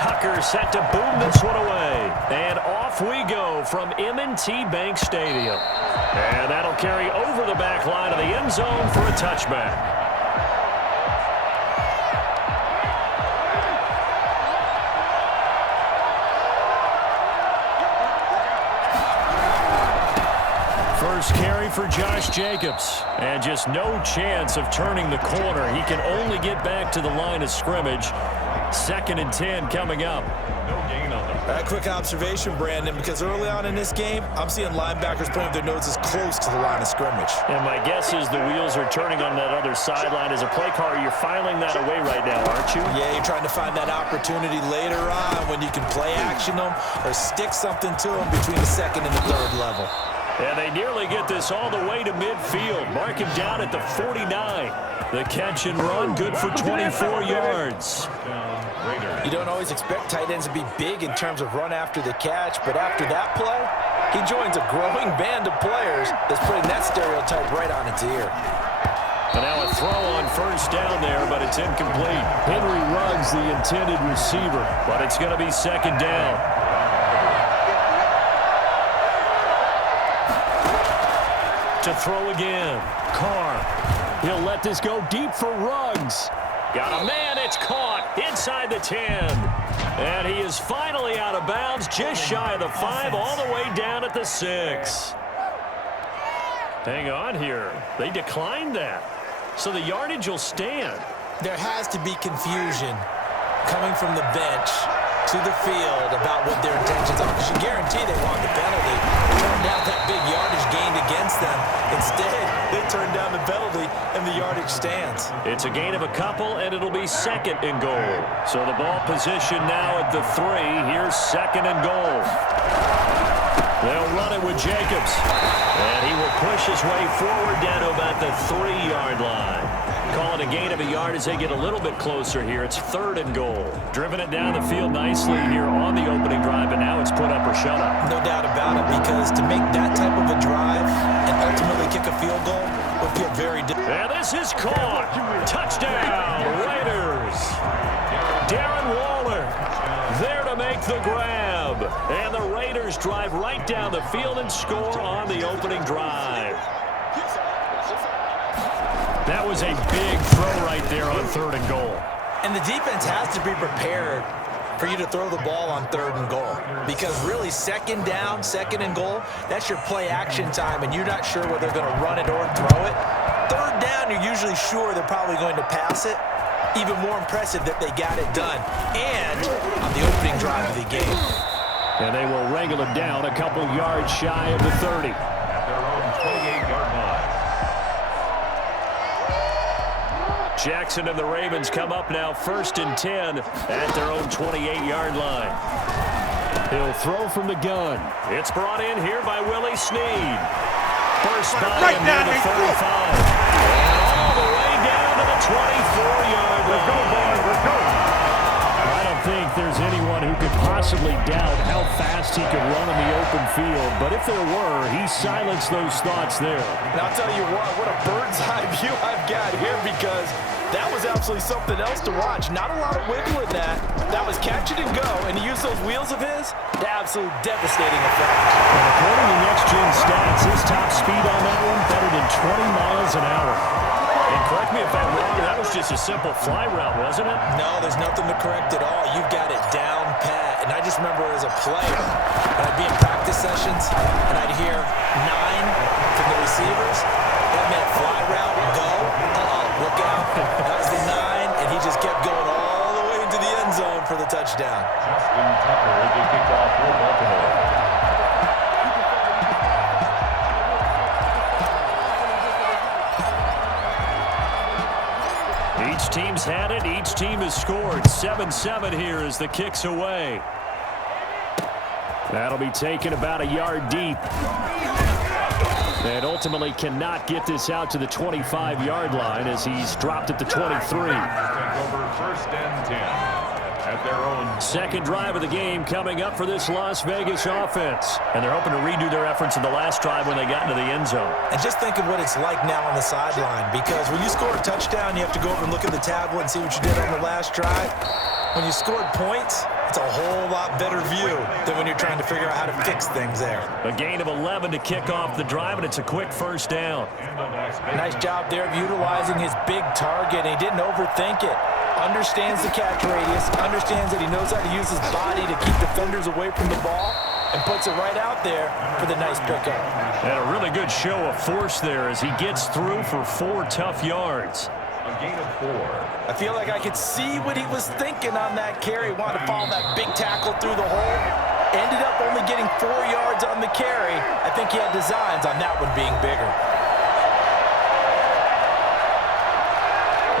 Tucker set to boom this one away. And off we go from M&T Bank Stadium. And that'll carry over the back line of the end zone for a touchback. First carry for Josh Jacobs. And just no chance of turning the corner. He can only get back to the line of scrimmage. 2nd and 10 coming up. No gain on them. A quick observation, Brandon, because early on in this game, I'm seeing linebackers putting their noses close to the line of scrimmage. And my guess is the wheels are turning on that other sideline. As a play caller, you're filing that away right now, aren't you? Yeah, you're trying to find that opportunity later on when you can play action them or stick something to them between the 2nd and the 3rd level. And they nearly get this all the way to midfield. Mark him down at the 49. The catch and run, good for 24 yards. You don't always expect tight ends to be big in terms of run after the catch, but after that play, he joins a growing band of players that's putting that stereotype right on its ear. And now a throw on first down there, but it's incomplete. Henry Ruggs, the intended receiver, but it's going to be 2nd down. To throw again. Carr. He'll let this go deep for Ruggs. Got a man. It's caught inside the 10. And he is finally out of bounds, just shy of the 5, all the way down at the 6. Hang on here. They declined that. So the yardage will stand. There has to be confusion coming from the bench to the field about what their intentions are. Because you guarantee they want the penalty. Turned down that big yardage gained against them. Instead, they turned down the penalty, and the yardage stands. It's a gain of a couple, and it'll be 2nd and goal. So the ball position now at the 3. Here's 2nd and goal. They'll run it with Jacobs. And he will push his way forward down to about the 3-yard line. Call it a gain of a yard as they get a little bit closer here. It's 3rd and goal. Driven it down the field nicely here on the opening drive, and now it's put up or shut up. No doubt about it, because to make that type of a drive and ultimately kick a field goal would feel very different. And this is caught. Touchdown, Raiders. Darren Waller there to make the grab. And the Raiders drive right down the field and score on the opening drive. That was a big throw right there on 3rd and goal. And the defense has to be prepared for you to throw the ball on 3rd and goal. Because really, 2nd down, 2nd and goal, that's your play action time, and you're not sure whether they're going to run it or throw it. 3rd down, you're usually sure they're probably going to pass it. Even more impressive that they got it done. And on the opening drive of the game. And they will wrangle it down a couple yards shy of the 30. At their own 28-yard line. Jackson and the Ravens come up now 1st and 10 at their own 28-yard line. He'll throw from the gun. It's brought in here by Willie Snead. First by him near the 35. And all the way down to the 24-yard line. Let's go, boys. Let's go. I don't think there's anyone who could possibly doubt how fast he could run on the open field. But if there were, he silenced those thoughts there. And I'll tell you what a bird's eye view I've got here, because that was absolutely something else to watch. Not a lot of wiggle in that. That was catch it and go, and he used those wheels of his to absolute devastating effect. And according to next-gen stats, his top speed on that one better than 20 miles an hour. And correct me if I'm wrong, that was just a simple fly route, wasn't it? No, there's nothing to correct at all. You've got it down pat. And I just remember as a player, when I'd be in practice sessions, and I'd hear 9 from the receivers. That meant fly route, go, look out. That was the 9, and he just kept going all the way into the end zone for the touchdown. Justin Tucker will be kicked off for Baltimore. Each team's had it. Each team has scored. 7-7 here as the kick's away. That'll be taken about a yard deep. And ultimately cannot get this out to the 25-yard line as he's dropped at the 23. Take over 1st and 10. At their own. Second drive of the game coming up for this Las Vegas offense. And they're hoping to redo their efforts in the last drive when they got into the end zone. And just think of what it's like now on the sideline, because when you score a touchdown, you have to go over and look at the tablet and see what you did on the last drive. When you scored points, It's a whole lot better view than when you're trying to figure out how to fix things there. A gain of 11 to kick off the drive, and it's a quick first down. Nice job there of utilizing his big target. He didn't overthink it. Understands the catch radius, understands that he knows how to use his body to keep defenders away from the ball, and puts it right out there for the nice pickup. And a really good show of force there as he gets through for 4 tough yards. A gain of 4. I feel like I could see what he was thinking on that carry. Wanted to follow that big tackle through the hole. Ended up only getting 4 yards on the carry. I think he had designs on that one being bigger.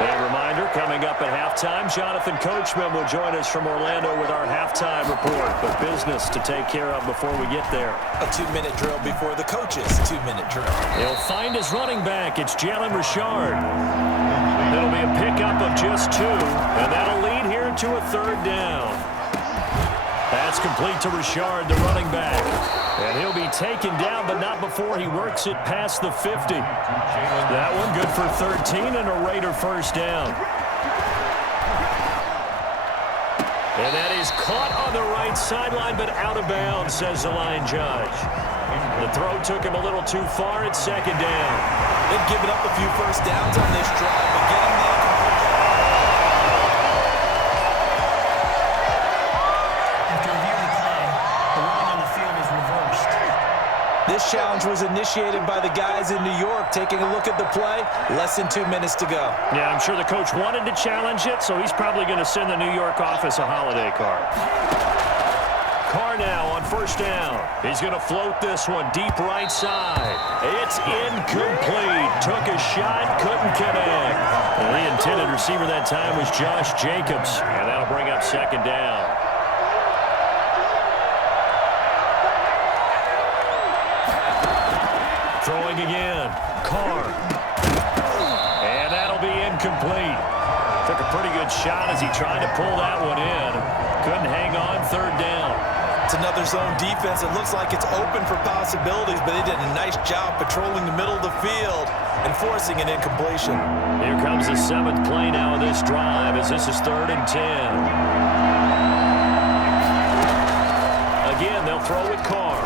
A reminder, coming up at halftime, Jonathan Coachman will join us from Orlando with our halftime report. But business to take care of before we get there. A 2-minute drill before the coach's 2-minute drill. He'll find his running back. It's Jalen Richard. It'll be a pickup of just 2, and that'll lead here to a 3rd down. That's complete to Richard, the running back. And he'll be taken down, but not before he works it past the 50. That one good for 13 and a Raider first down. And that is caught on the right sideline, but out of bounds, says the line judge. The throw took him a little too far at 2nd down. They've given up a few first downs on this drive, but getting the This challenge was initiated by the guys in New York. Taking a look at the play, less than 2 minutes to go. Yeah, I'm sure the coach wanted to challenge it, so he's probably going to send the New York office a holiday card. Carr now on first down. He's going to float this one deep right side. It's incomplete. Took a shot, couldn't connect. Well, the intended receiver that time was Josh Jacobs, and that'll bring up 2nd down. Throwing again, Carr. And that'll be incomplete. Took a pretty good shot as he tried to pull that one in. Couldn't hang on, 3rd down. It's another zone defense. It looks like it's open for possibilities, but they did a nice job patrolling the middle of the field and forcing an incompletion. Here comes the 7th play now of this drive as this is 3rd and 10. Again, they'll throw with Carr.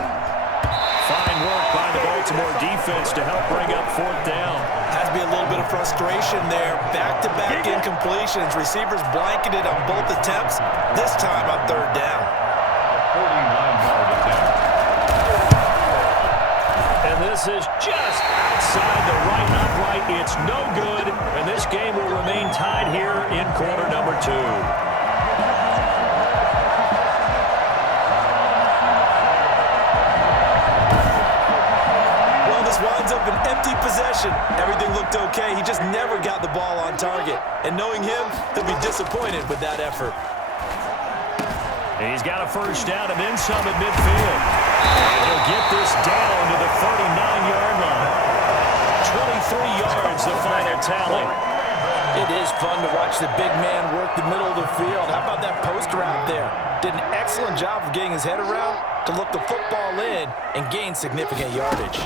Fine work by the Baltimore defense to help bring up 4th down. Has to be a little bit of frustration there. Back-to-back incompletions. Receivers blanketed on both attempts, this time on 3rd down. A 49-yard attempt. And this is just outside the right upright. It's no good, and this game will remain tied here in quarter number 2. Winds up an empty possession. Everything looked okay. He just never got the ball on target. And knowing him, he'll be disappointed with that effort. He's got a first down and then some at midfield. And he'll get this down to the 39-yard line. 23 yards, the final tally. It is fun to watch the big man work the middle of the field. How about that post route there? Did an excellent job of getting his head around to look the football in and gain significant yardage.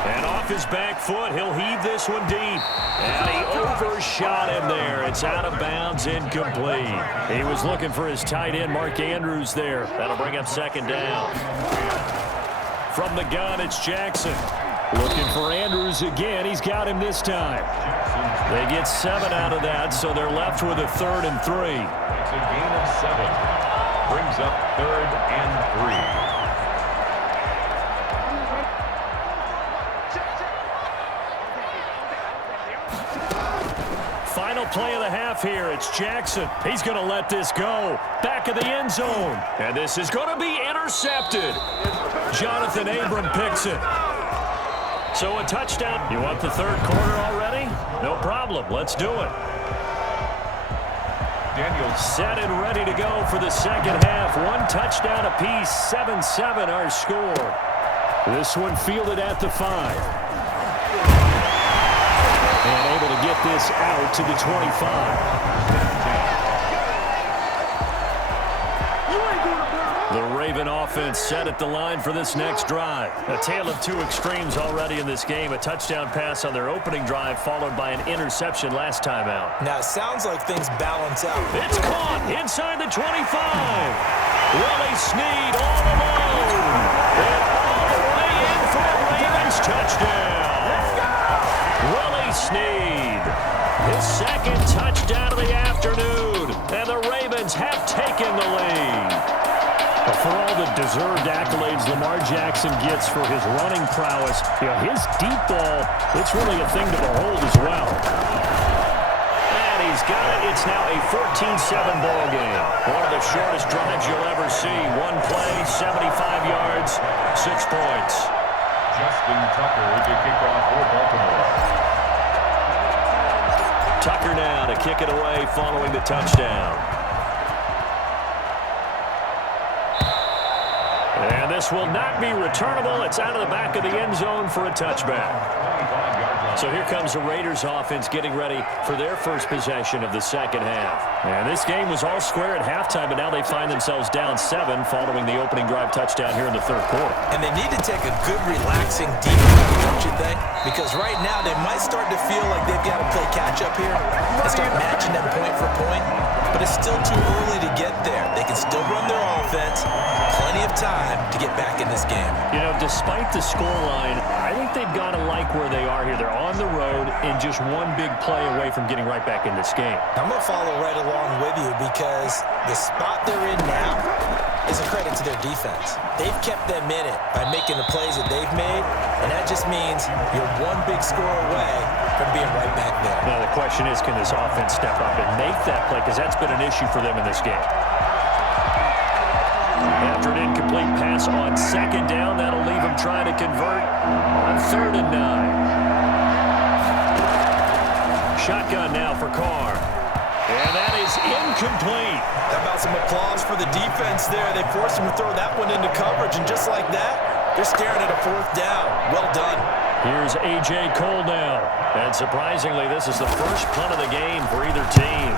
And off his back foot, he'll heave this one deep. And he overshot him there. It's out of bounds, incomplete. He was looking for his tight end, Mark Andrews, there. That'll bring up 2nd down. From the gun, it's Jackson. Looking for Andrews again. He's got him this time. They get 7 out of that, so they're left with a 3rd and 3. It's a gain of 7. Brings up 3rd and 3. Final play of the half here. It's Jackson. He's going to let this go. Back of the end zone. And this is going to be intercepted. Jonathan Abram picks it. So a touchdown. You want the 3rd quarter already? No problem. Let's do it. Daniel set and ready to go for the 2nd half. 1 touchdown apiece. 7-7 our score. This one fielded at the 5. And able to get this out to the 25. The Raven offense set at the line for this next drive. A tale of two extremes already in this game. A touchdown pass on their opening drive followed by an interception last time out. Now, it sounds like things balance out. It's caught inside the 25. Willie Snead all alone. And all the way in for a Ravens touchdown. Let's go! Willie Snead, his second touchdown of the afternoon. And the Ravens have taken the lead. For all the deserved accolades Lamar Jackson gets for his running prowess, his deep ball, it's really a thing to behold as well. And he's got it. It's now a 14-7 ball game. One of the shortest drives you'll ever see. One play, 75 yards, 6 points. Justin Tucker to kick off for Baltimore. Tucker now to kick it away following the touchdown. And this will not be returnable. It's out of the back of the end zone for a touchback. So here comes the Raiders offense getting ready for their first possession of the second half. And this game was all square at halftime, but now they find themselves down 7 following the opening drive touchdown here in the third quarter. And they need to take a good, relaxing, deep breath, don't you think? Because right now they might start to feel like they've got to play catch-up here and start matching them point for point. But it's still too early to get there. They can still run their offense. Plenty of time to get back in this game. You know, despite the scoreline, I think they've got to like where they are here. They're on the road and just one big play away from getting right back in this game. I'm going to follow right along with you because the spot they're in now is a credit to their defense. They've kept them in it by making the plays that they've made, and that just means you're one big score away from being right back there. Now, the question is, can this offense step up and make that play? Because that's been an issue for them in this game. After an incomplete pass on second down, that'll leave him trying to convert on 3rd and 9. Shotgun now for Carr. And that is incomplete. How about some applause for the defense there? They forced him to throw that one into coverage, and just like that, they're staring at a 4th down. Well done. Here's A.J. Cole now. And surprisingly, this is the first punt of the game for either team.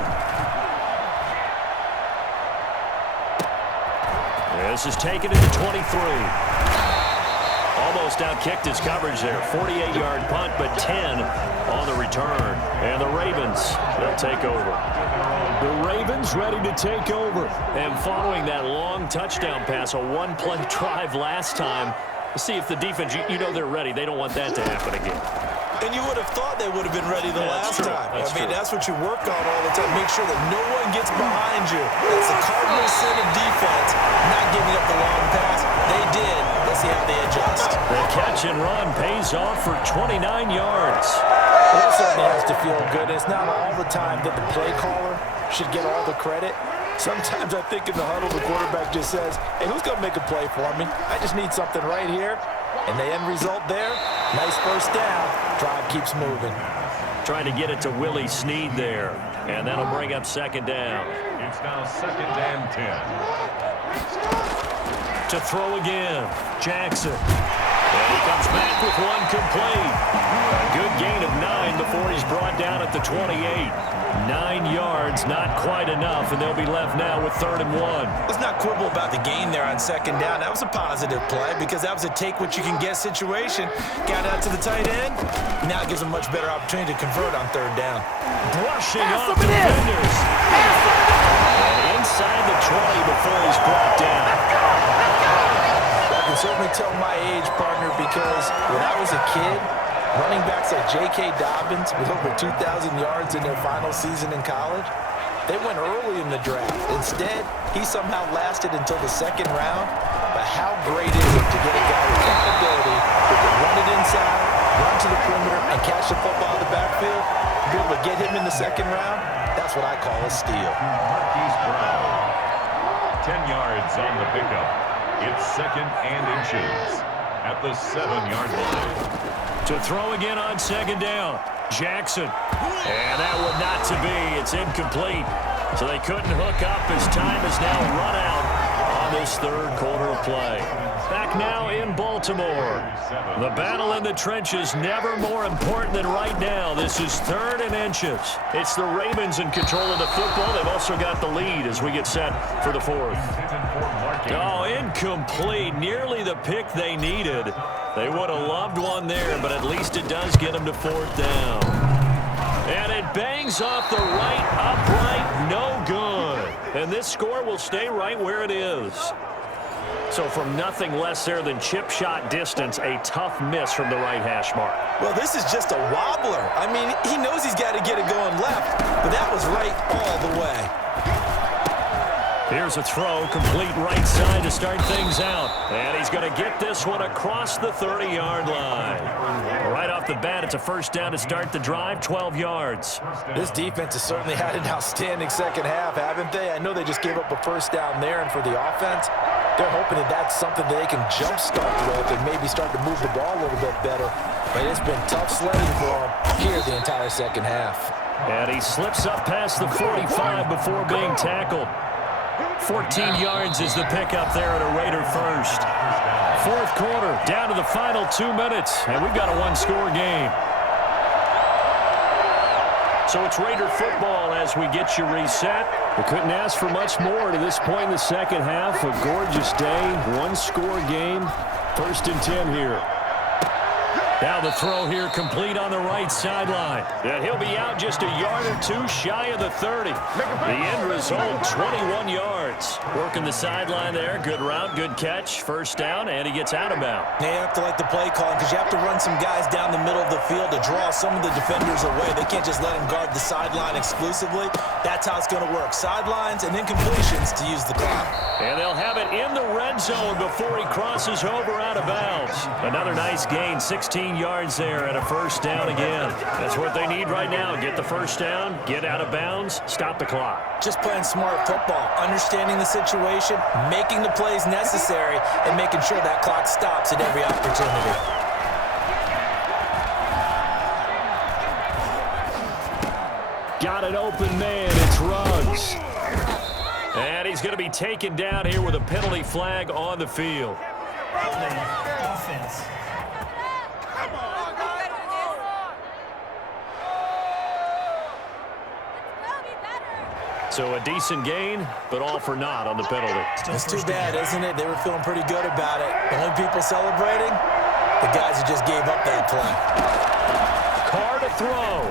This is taken to the 23. Almost outkicked his coverage there. 48-yard punt, but 10 on the return. And the Ravens, they'll take over. The Ravens ready to take over. And following that long touchdown pass, a one-play drive last time, see if the defense, you know they're ready. They don't want that to happen again. And you would have thought they would have been ready the last time. That's what you work on all the time. Make sure that no one gets behind you. That's the cardinal sin of defense, not giving up the long pass. They did. Let's see how they adjust. The catch and run pays off for 29 yards. That certainly has to feel good. It's not all the time that the play caller should get all the credit. Sometimes I think in the huddle, the quarterback just says, hey, who's going to make a play for me? I just need something right here. And the end result there, nice first down. Drive keeps moving. Trying to get it to Willie Snead there. And that'll bring up second down. It's now 2nd and 10. To throw again, Jackson. And he comes back with one complete. A good gain of 9 before he's brought down at the 28. 9 yards, not quite enough, and they'll be left now with 3rd and 1. Let's not quibble about the gain there on second down. That was a positive play because that was a take-what-you-can-get situation. Got out to the tight end. Now it gives him a much better opportunity to convert on 3rd down. Brushing off defenders. And inside the 20 before he's brought down. I can certainly tell my age, partner, because when I was a kid, running backs like J.K. Dobbins with over 2,000 yards in their final season in college, they went early in the draft. Instead, he somehow lasted until the 2nd round. But how great is it to get a guy with that ability who can run it inside, run to the perimeter, and catch the football in the backfield? Be able to get him in the 2nd round? That's what I call a steal. Marquise Brown, 10 yards on the pickup. It's 2nd and inches at the 7-yard line. To throw again on second down, Jackson. And that one not to be. It's incomplete. So they couldn't hook up as time is now run out on this 3rd quarter of play. Back now in Baltimore. The battle in the trenches never more important than right now. This is 3rd and inches. It's the Ravens in control of the football. They've also got the lead as we get set for the 4th. Oh, incomplete. Nearly the pick they needed. They would have loved one there, but at least it does get them to 4th down. And it bangs off the right upright. No good. And this score will stay right where it is. So from nothing less there than chip shot distance, a tough miss from the right hash mark. Well, this is just a wobbler. I mean, he knows he's got to get it going left, but that was right all the way. Here's a throw, complete right side to start things out. And he's going to get this one across the 30-yard line. Right off the bat, it's a first down to start the drive, 12 yards. This defense has certainly had an outstanding second half, haven't they? I know they just gave up a first down there, and for the offense, they're hoping that that's something that they can jumpstart with and maybe start to move the ball a little bit better. But it's been tough sledding for them here the entire second half. And he slips up past the 45 before being tackled. 14 yards is the pickup there at a Raider first. 4th quarter, down to the final 2 minutes, and we've got a one-score game. So it's Raider football as we get you reset. We couldn't ask for much more to this point in the second half. A gorgeous day, one-score game, 1st and 10 here. Now the throw here complete on the right sideline. And he'll be out just a yard or two shy of the 30. The end result, 21 yards. Working the sideline there. Good route, good catch. First down, and he gets out of bounds. They have to like the play calling because you have to run some guys down the middle of the field to draw some of the defenders away. They can't just let them guard the sideline exclusively. That's how it's going to work. Sidelines and then completions to use the clock. And they'll have it in the red zone before he crosses over out of bounds. Another nice gain, 16 yards there and a first down again. That's what they need right now. Get the first down, get out of bounds, stop the clock. Just playing smart football, understanding the situation, making the plays necessary, and making sure that clock stops at every opportunity. Got an open man. It's Ruggs. And he's going to be taken down here with a penalty flag on the field. Offense. So a decent gain, but all for naught on the penalty. It's too bad, isn't it? They were feeling pretty good about it. The only people celebrating, the guys who just gave up that play. Carr to throw.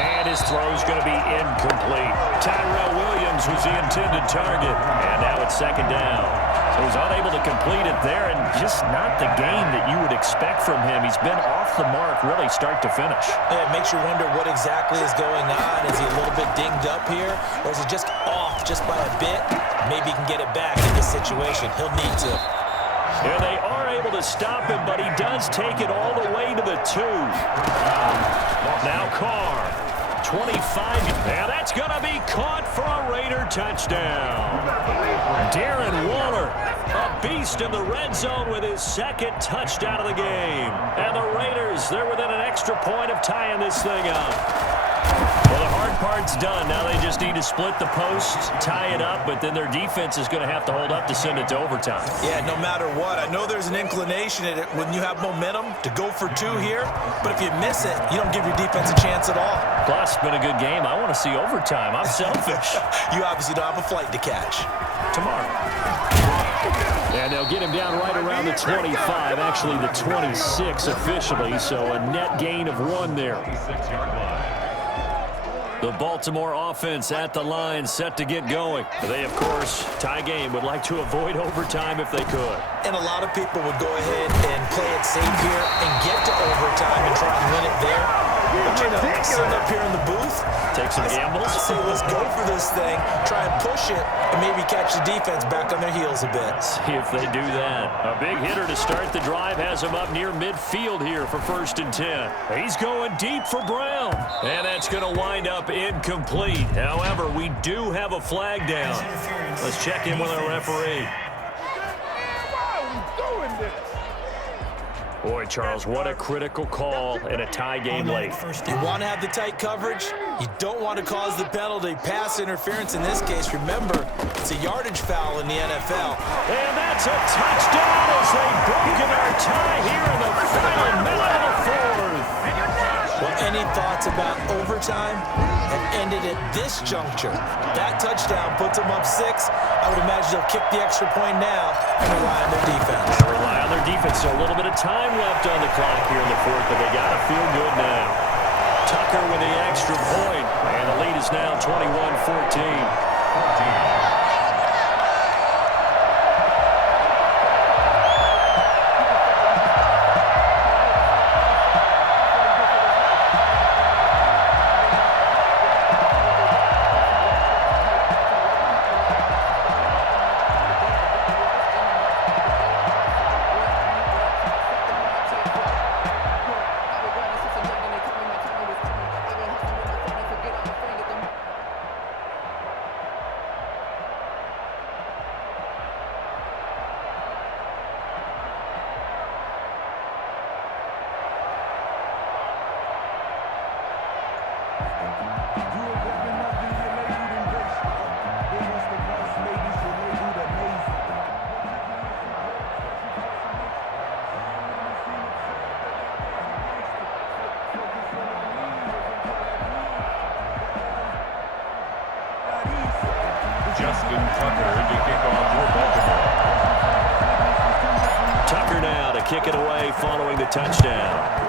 And his throw's going to be incomplete. Tyrell Williams was the intended target. And now it's second down. So he's unable to complete it there, and just not the game that you would expect from him. He's been off the mark really start to finish. Yeah, it makes you wonder what exactly is going on. Is he a little bit dinged up here, or is he just off just by a bit? Maybe he can get it back in this situation. He'll need to. Yeah, they are able to stop him, but he does take it all the way to the 2. Now Carr. 25, and that's going to be caught for a Raider touchdown. Darren Waller, a beast in the red zone with his second touchdown of the game. And the Raiders, they're within an extra point of tying this thing up. Well, the hard part's done. Now they just need to split the posts, tie it up, but then their defense is going to have to hold up to send it to overtime. Yeah, no matter what. I know there's an inclination at it when you have momentum to go for 2 here, but if you miss it, you don't give your defense a chance at all. Plus, it's been a good game. I want to see overtime. I'm selfish. You obviously don't have a flight to catch. Tomorrow. And they'll get him down right around the 25, actually the 26 officially, so a net gain of 1 there. The Baltimore offense at the line, set to get going. They, of course, tie game, would like to avoid overtime if they could. And a lot of people would go ahead and play it safe here and get to overtime and try and win it there. But, you know, sitting up here in the booth, take some gambles. I say let's go for this thing, try and push it, and maybe catch the defense back on their heels a bit. See if they do that. A big hitter to start the drive has him up near midfield here for 1st and 10. He's going deep for Brown. And that's going to wind up incomplete. However, we do have a flag down. Let's check in with our referee. Boy, Charles, what a critical call in a tie game late. You want to have the tight coverage. You don't want to cause the penalty. Pass interference in this case. Remember, it's a yardage foul in the NFL. And that's a touchdown as they break in our tie here in the final minute of the 4th. Well, any thoughts about overtime have ended at this juncture. That touchdown puts them up 6. I would imagine they'll kick the extra point now and rely on their defense. They'll rely on their defense. So a little bit of time left on the clock here in the fourth, but they got to feel good now. Tucker with the extra point, and the lead is now 21-14. Justin Tucker to kick off for Baltimore. Tucker now to kick it away following the touchdown.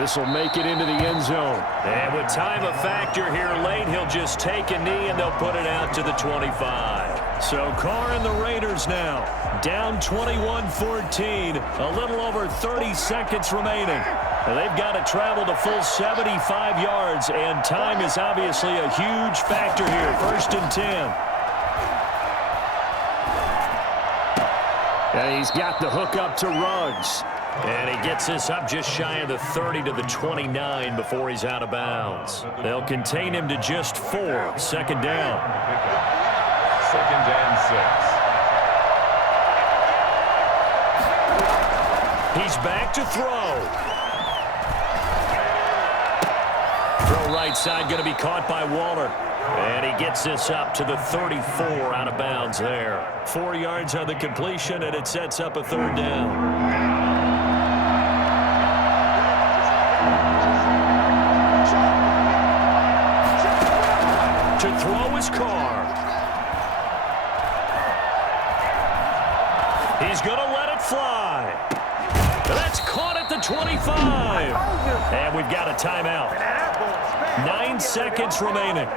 This will make it into the end zone. And with time a factor here late, he'll just take a knee and they'll put it out to the 25. So Carr and the Raiders now down 21-14, a little over 30 seconds remaining. They've got to travel the full 75 yards, and time is obviously a huge factor here. 1st and 10. And he's got the hook up to Ruggs. And he gets this up just shy of the 30 to the 29 before he's out of bounds. They'll contain him to just 4. 2nd down. 2nd and 6. He's back to throw. Throw right side going to be caught by Waller. And he gets this up to the 34 out of bounds there. 4 yards on the completion, and it sets up a 3rd down. To throw is Carr. He's going to let it fly. That's caught at the 25. And we've got a timeout. 9 seconds remaining.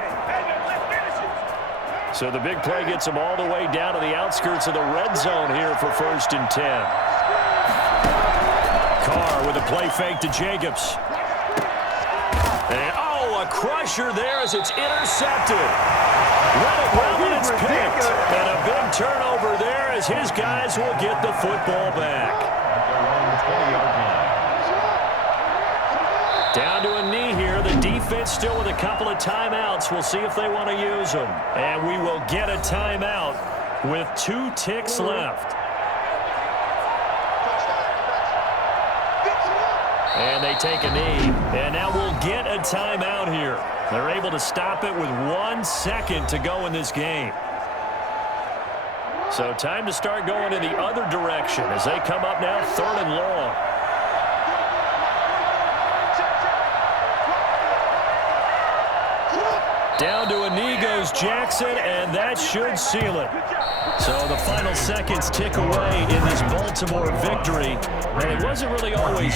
So the big play gets them all the way down to the outskirts of the red zone here for 1st and 10. Carr with a play fake to Jacobs. And, a crusher there as it's intercepted. Let it run and it's picked. And a big turnover there as his guys will get the football back. Down to a knee here. The defense still with a couple of timeouts. We'll see if they want to use them. And we will get a timeout with 2 ticks left. And they take a knee. And now we'll get a timeout here. They're able to stop it with 1 second to go in this game. So time to start going in the other direction as they come up now 3rd and long. Down to a knee goes Jackson, and that should seal it. So the final seconds tick away in this Baltimore victory. And it wasn't really always